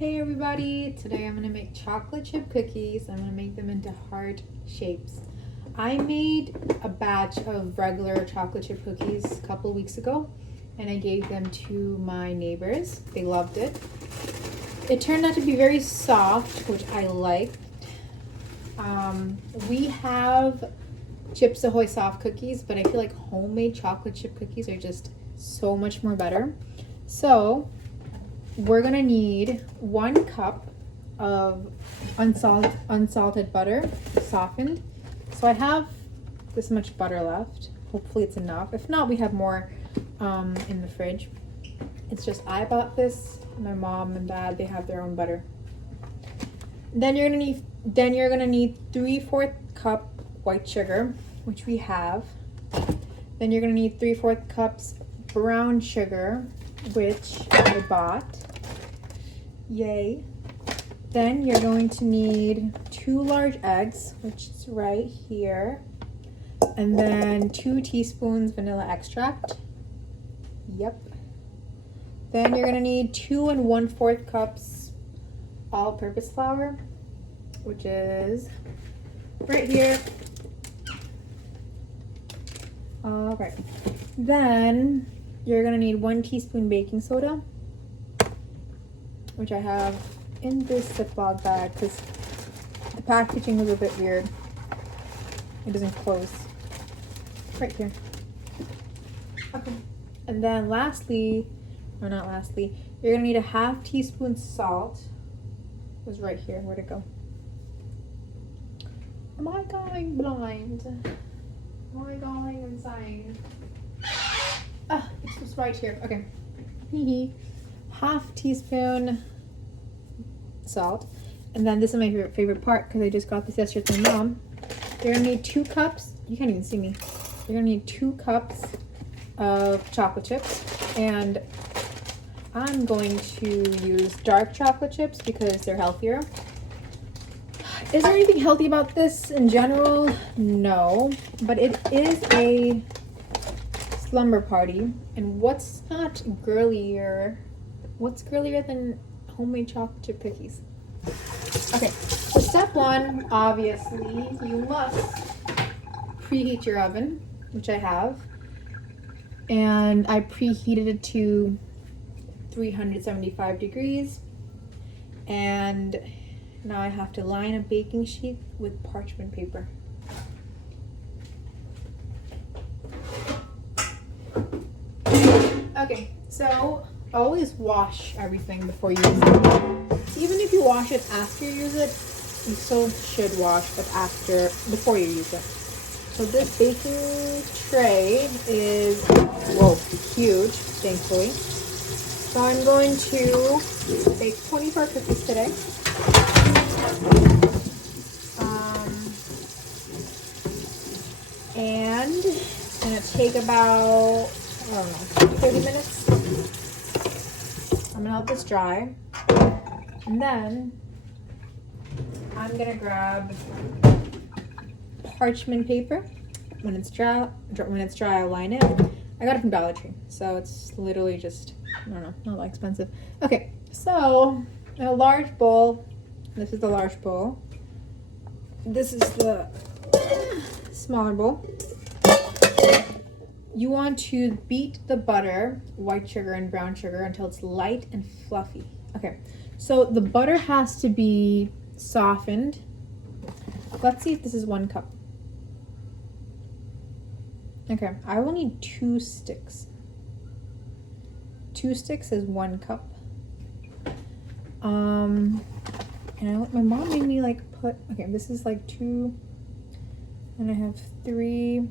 Hey everybody, today I'm going to make chocolate chip cookies. I'm going to make them into heart shapes. I made a batch of regular chocolate chip cookies a couple weeks ago and I gave them to my neighbors. They loved it. It turned out to be very soft, which I liked. We have Chips Ahoy soft cookies, but I feel like homemade chocolate chip cookies are just so much more better. So we're gonna need 1 cup of unsalted butter, softened. So I have this much butter left. Hopefully it's enough. If not, we have more in the fridge. It's just I bought this. My mom and dad, they have their own butter. Then you're gonna need 3/4 cup white sugar, which we have. Then you're gonna need 3/4 cups brown sugar, which I bought. Yay. Then you're going to need 2 large eggs, which is right here. And then 2 teaspoons vanilla extract. Yep. Then you're gonna need 2 1/4 cups all-purpose flour, which is right here. All right. Then you're gonna need 1 teaspoon baking soda, which I have in this Ziploc bag because the packaging was a bit weird. It doesn't close. Right here. Okay. And then lastly, or not lastly, you're gonna need a 1/2 teaspoon salt. It was right here. Where'd it go? Am I going blind? Am I going insane? Ah, it's just right here. Okay. 1/2 teaspoon salt. And then this is my favorite part because I just got this yesterday from my mom. You're gonna need 2 cups. You can't even see me. You're gonna need 2 cups of chocolate chips, and I'm going to use dark chocolate chips because they're healthier. Is there anything healthy about this in general? No, but it is a slumber party, and what's not girlier? What's girlier than homemade chocolate chip cookies? Okay, so step 1, obviously, you must preheat your oven, which I have, and I preheated it to 375 degrees, and now I have to line a baking sheet with parchment paper. Okay, so always wash everything before you use it. Even if you wash it after you use it, you still should wash it before you use it. So this baking tray is, whoa, huge, thankfully. So I'm going to bake 24 cookies today. And it's gonna take about, I don't know, 30 minutes. I'm gonna let this dry. And then I'm gonna grab parchment paper. When it's dry, I'll line it. I got it from Dollar Tree, so it's literally just, I don't know, not that expensive. Okay, so in a large bowl, this is the large bowl. This is the smaller bowl. You want to beat the butter, white sugar and brown sugar until it's light and fluffy. Okay, so the butter has to be softened. Let's see if this is 1 cup. Okay, I will need 2 sticks. 2 sticks is 1 cup. And my mom made me like put, okay, this is like 2, and I have 3.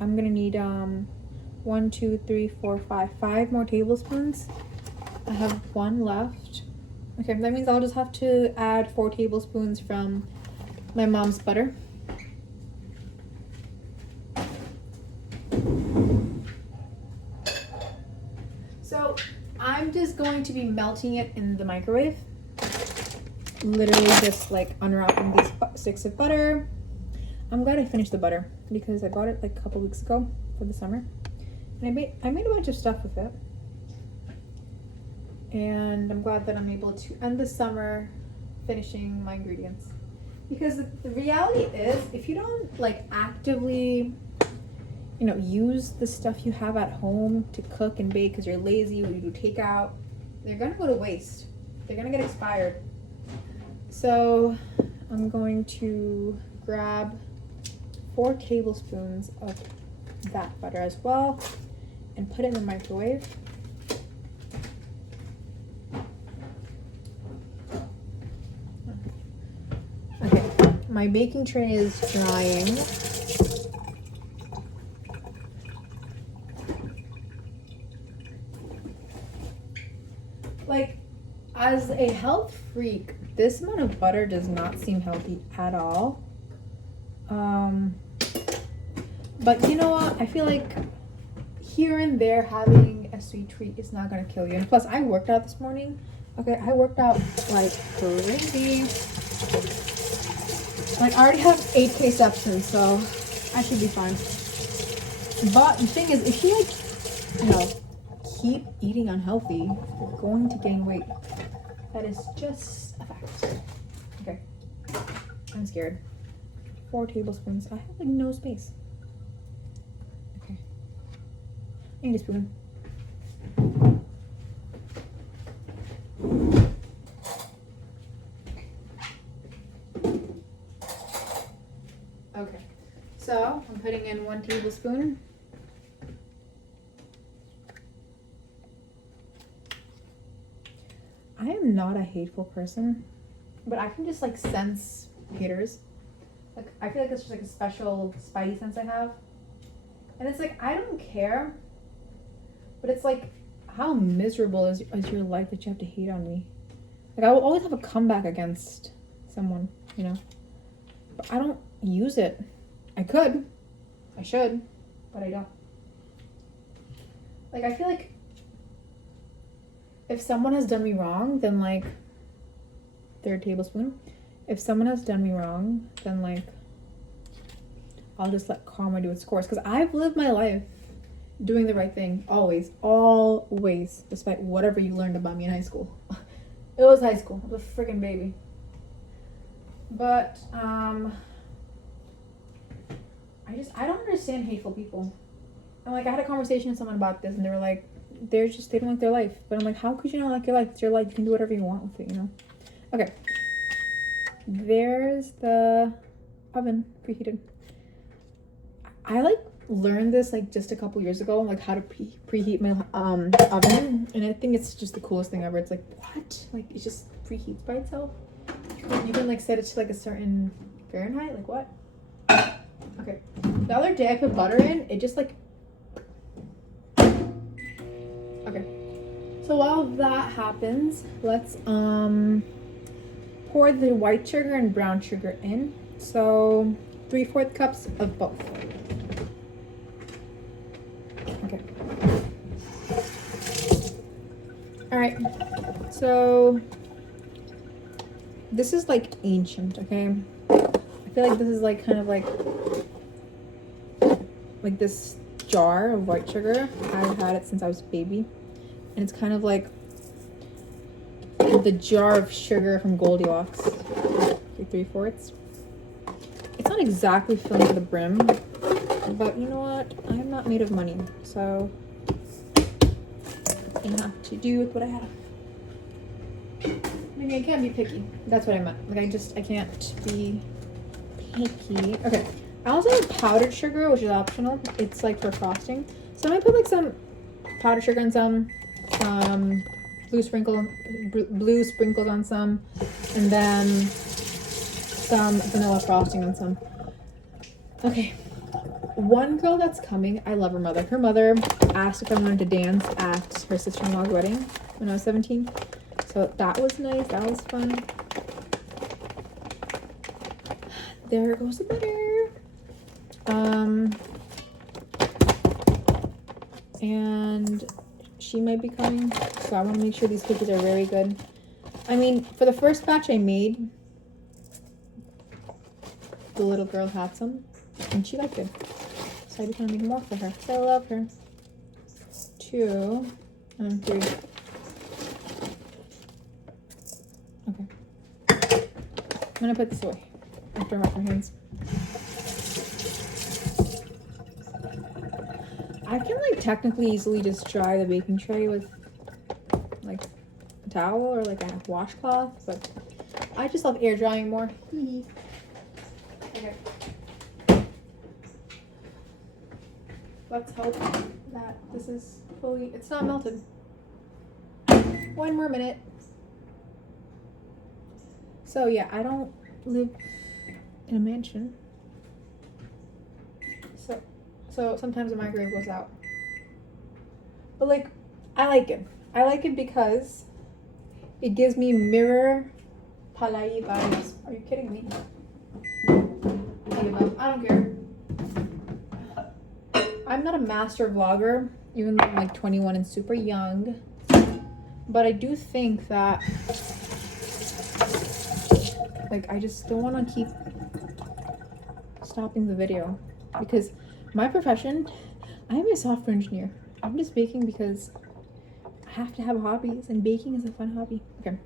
I'm gonna need 1, 2, 3, 4, 5 more tablespoons. I have 1 left. Okay, that means I'll just have to add 4 tablespoons from my mom's butter. So I'm just going to be melting it in the microwave. Literally just like unwrapping these sticks of butter. I'm glad I finished the butter because I bought it like a couple weeks ago for the summer. And I made a bunch of stuff with it. And I'm glad that I'm able to end the summer finishing my ingredients. Because the reality is, if you don't like actively, you know, use the stuff you have at home to cook and bake because you're lazy or you do takeout, they're gonna go to waste. They're gonna get expired. So I'm going to grab 4 tablespoons of that butter as well and put it in the microwave. Okay, my baking tray is drying. Like, as a health freak, this amount of butter does not seem healthy at all. But you know what? I feel like here and there having a sweet treat is not gonna kill you. And plus, I worked out this morning. Okay, I worked out like crazy. Like, I already have 8K steps in, so I should be fine. But the thing is, if you like, you know, keep eating unhealthy, you're going to gain weight. That is just a fact. Okay, I'm scared. 4 tablespoons. I have like no space. Okay, I need a spoon. Okay, so I'm putting in 1 tablespoon. I am not a hateful person, but I can just like sense haters. Like, I feel like it's just like a special spidey sense I have. And it's like, I don't care, but it's like, how miserable is your life that you have to hate on me? Like, I will always have a comeback against someone, you know? But I don't use it. I could. I should. But I don't. Like, I feel like if someone has done me wrong, then like, 3rd tablespoon. If someone has done me wrong, then like, I'll just let karma do its course. Because I've lived my life doing the right thing. Always. Always. Despite whatever you learned about me in high school. It was high school. I was a freaking baby. But, I don't understand hateful people. And like, I had a conversation with someone about this and they were like, they don't like their life. But I'm like, how could you not like your life? It's your life. You can do whatever you want with it, you know? Okay. There's the oven preheated. I like learned this like just a couple years ago, like how to preheat my oven, and I think it's just the coolest thing ever. It's like, what? Like, it just preheats by itself. You can like set it to like a certain Fahrenheit. Like, what? Okay. The other day I put butter in. It just like. Okay. So while that happens, let's pour the white sugar and brown sugar in. So 3/4 cups of both. Okay. All right. So this is like ancient, okay? I feel like this is like kind of like this jar of white sugar. I've had it since I was a baby. And it's kind of like the jar of sugar from Goldilocks. Okay, 3/4. It's not exactly filling to the brim, but you know what? I'm not made of money, so I have to do with what I have. I mean, I can't be picky. That's what I meant. Like, I can't be picky. Okay. I also have powdered sugar, which is optional. It's like for frosting. So I might put like some powdered sugar and some blue sprinkles on some, and then some vanilla frosting on some. Okay. One girl that's coming, I love her mother. Her mother asked if I wanted to dance at her sister-in-law's wedding when I was 17. So that was nice. That was fun. There goes the butter. And she might be coming, so I want to make sure these cookies are very good. I mean, for the first batch I made, the little girl had some, and she liked it. So I just want to make more for her. I love her. 2 and 3. Okay. I'm gonna put this away after I wash my hands. I can like technically easily just dry the baking tray with like a towel or like a washcloth, but I just love air drying more. Okay. Let's hope that this is fully, it's not melted. One more minute. So yeah, I don't live in a mansion. So sometimes the microwave goes out. But like, I like it. I like it because it gives me Mirror Palai vibes. Are you kidding me? I don't care. I'm not a master vlogger, even though I'm like 21 and super young. But I do think that like I just don't want to keep stopping the video because my profession, I'm a software engineer. I'm just baking because I have to have hobbies and baking is a fun hobby. Okay.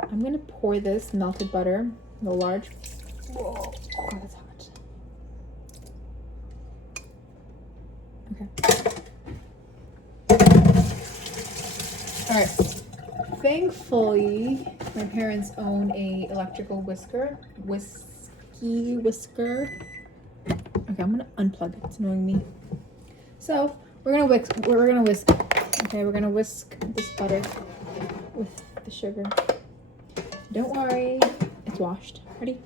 I'm gonna pour this melted butter, the large. Whoa, oh, that's hot. Okay. All right. Thankfully, my parents own a electrical whiskey whisker. Okay, I'm gonna unplug it. It's annoying me. So we're gonna whisk. Okay, we're gonna whisk this butter with the sugar. Don't worry, it's washed. Ready?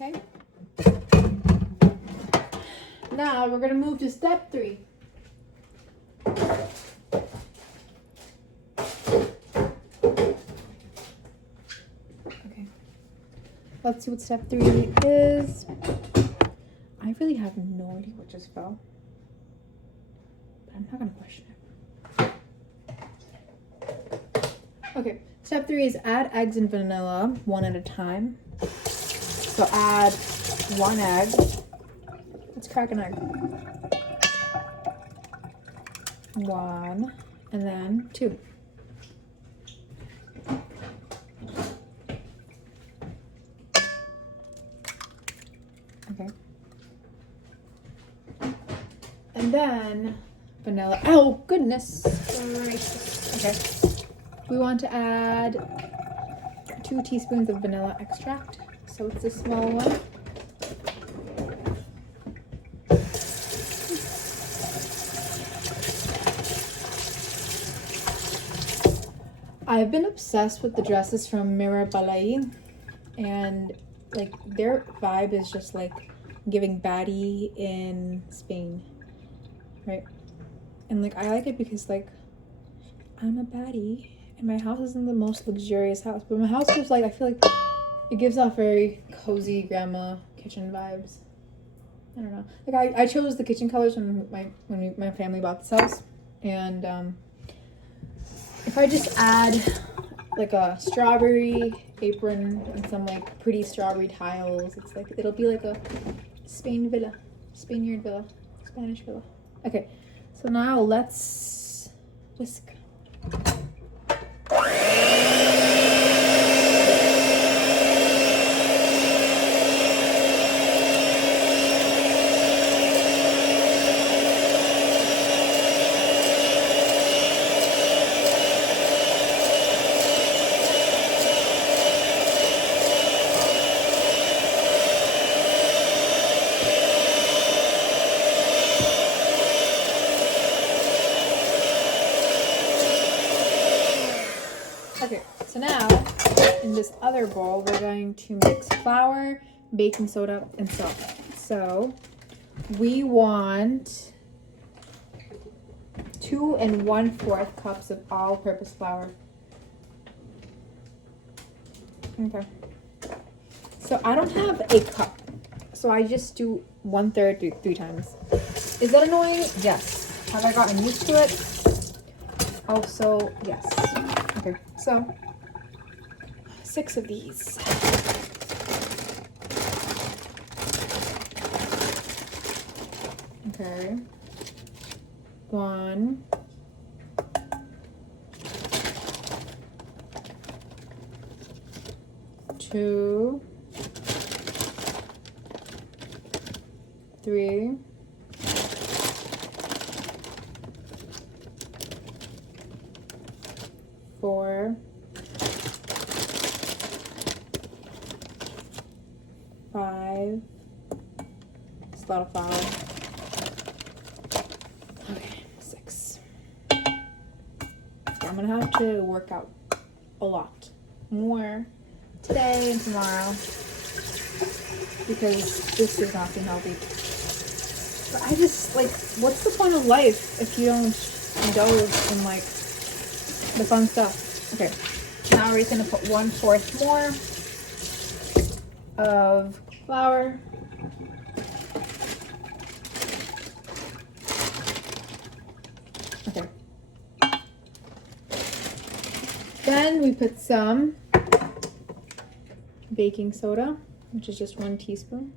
Okay. Now we're gonna move to step 3. Okay. Let's see what step 3 is. I really have no idea what just fell, but I'm not gonna question it. Okay. Step 3 is add eggs and vanilla one at a time. So add 1 egg. Let's crack an egg. 1 and then 2. Okay. And then vanilla. Oh goodness gracious. Okay. We want to add 2 teaspoons of vanilla extract. So it's a small one. I've been obsessed with the dresses from Mirror Palai, and like their vibe is just like giving baddie in Spain, right? And like I like it because like I'm a baddie and my house isn't the most luxurious house, but my house gives like, I feel like it gives off very cozy grandma kitchen vibes. I don't know. Like I chose the kitchen colors when my family bought this house, and if I just add like a strawberry apron and some like pretty strawberry tiles, it's like it'll be like a Spaniard villa. Spanish villa. Okay, so now let's whisk. So now, in this other bowl, we're going to mix flour, baking soda, and salt. So we want 2 1/4 cups of all-purpose flour. Okay. So I don't have a cup, so I just do 1/3 three times. Is that annoying? Yes. Have I gotten used to it? Also, yes. Okay, so 6 of these. Okay. 1. 2. 3. 4. 5. It's a lot of flour. Okay, 6. I'm gonna have to work out a lot more today and tomorrow because this is not being healthy. But I just, like, what's the point of life if you don't indulge in, like, the fun stuff? Okay, now we're just gonna put 1/4 more of flour. Okay. Then we put some baking soda, which is just 1 teaspoon.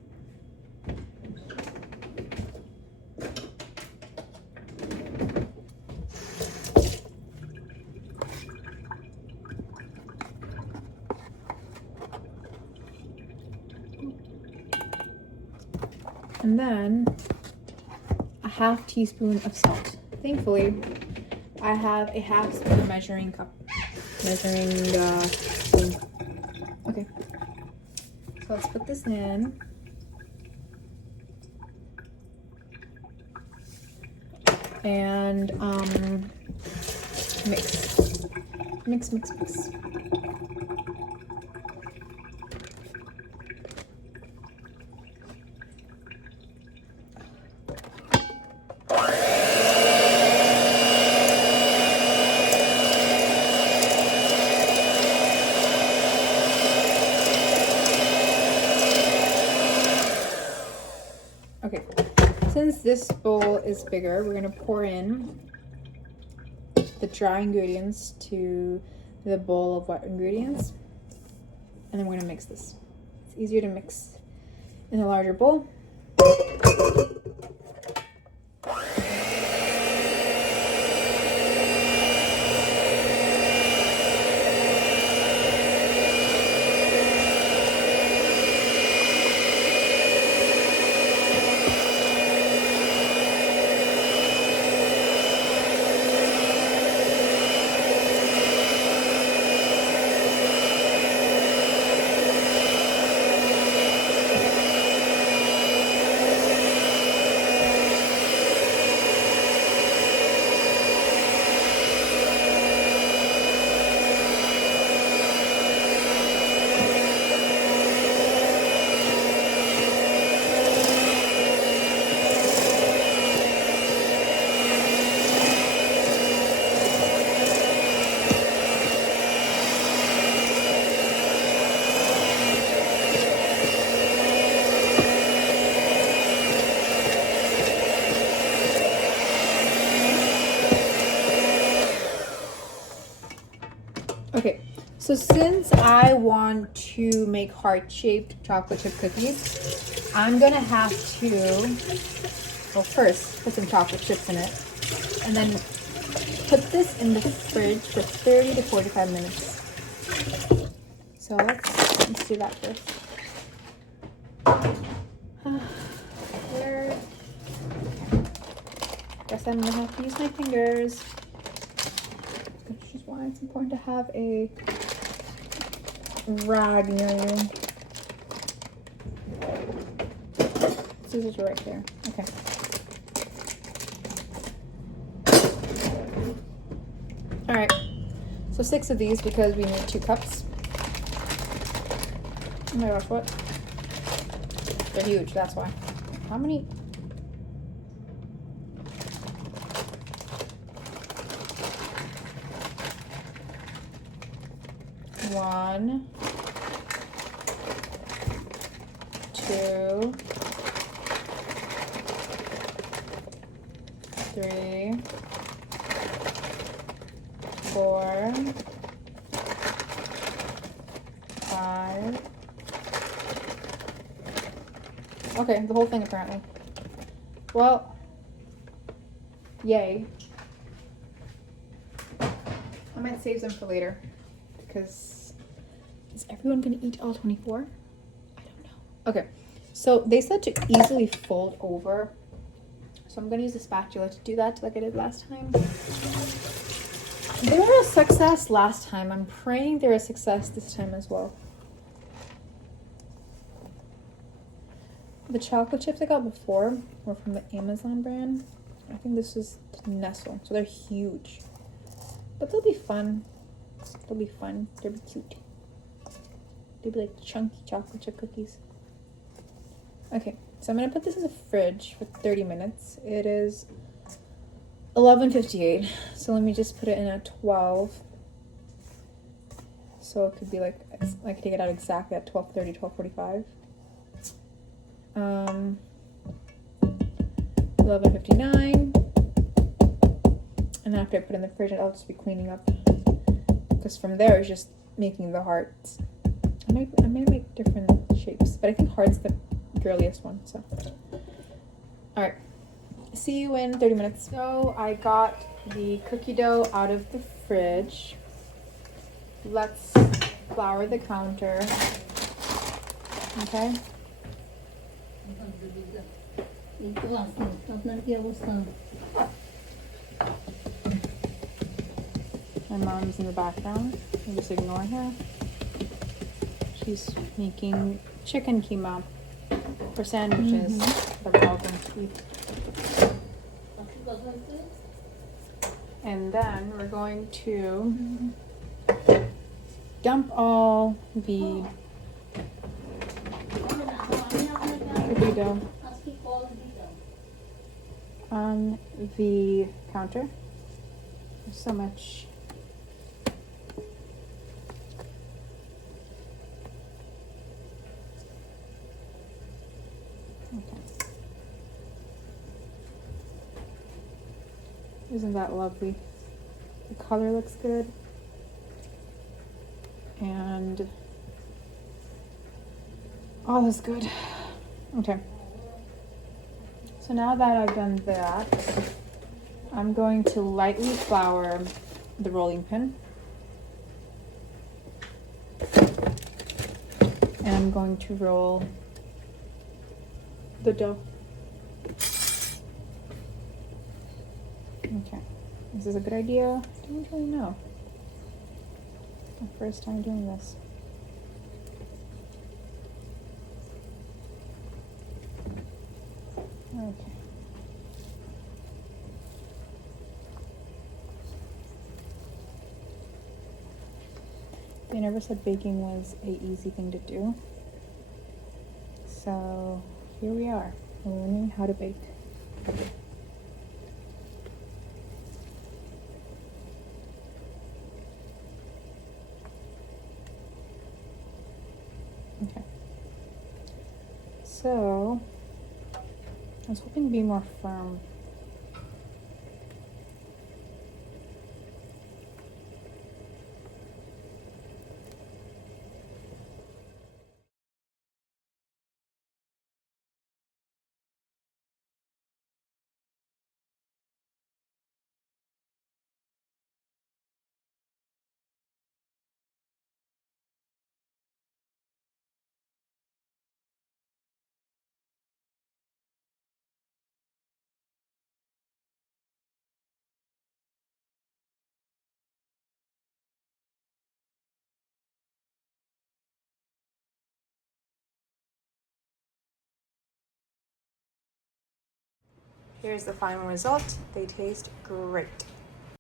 And then a 1/2 teaspoon of salt. Thankfully, I have a 1/2 spoon measuring spoon. Okay, so let's put this in. And mix. Okay, since this bowl is bigger, we're gonna pour in the dry ingredients to the bowl of wet ingredients, and then we're gonna mix this. It's easier to mix in a larger bowl. Okay, so since I want to make heart-shaped chocolate chip cookies, I'm gonna have to, well, first put some chocolate chips in it, and then put this in the fridge for 30 to 45 minutes. So let's do that first. Where? Guess I'm gonna have to use my fingers. Which is why it's important to have a rag near you. Scissors are right there. Okay. Alright. So 6 of these because we need 2 cups. Oh my gosh, what? They're huge, that's why. How many? One, 2, 3, 4, 5. Okay, the whole thing apparently. Well, yay. I might save them for later because is everyone gonna eat all 24? I don't know. Okay, so they said to easily fold over. So I'm gonna use a spatula to do that like I did last time. They were a success last time. I'm praying they're a success this time as well. The chocolate chips I got before were from the Amazon brand. I think this is Nestle, so they're huge. But they'll be fun. They'll be fun. They'll be cute. They'll be like chunky chocolate chip cookies. Okay, so I'm gonna put this in the fridge for 30 minutes. It is 11:58, so let me just put it in at 12. So it could be like, I could take it out exactly at 12:30, 12:45. 11:59. And after I put it in the fridge, I'll just be cleaning up. Because from there, it's just making the hearts. I may make different shapes, but I think heart's the girliest one, so. Alright. See you in 30 minutes. So I got the cookie dough out of the fridge. Let's flour the counter. Okay. My mom's in the background. I'll just ignore her. She's making chicken keema for sandwiches that we're all going to eat. And then we're going to dump all the cookie dough on the counter. There's so much. Okay. Isn't that lovely? The color looks good. And all is good. Okay. So now that I've done that, I'm going to lightly flour the rolling pin. And I'm going to roll the dough. Okay. Is this a good idea? I don't really know. My first time doing this. Okay. They never said baking was an easy thing to do. So here we are, learning how to bake. Okay. So I was hoping to be more firm. Here's the final result. They taste great.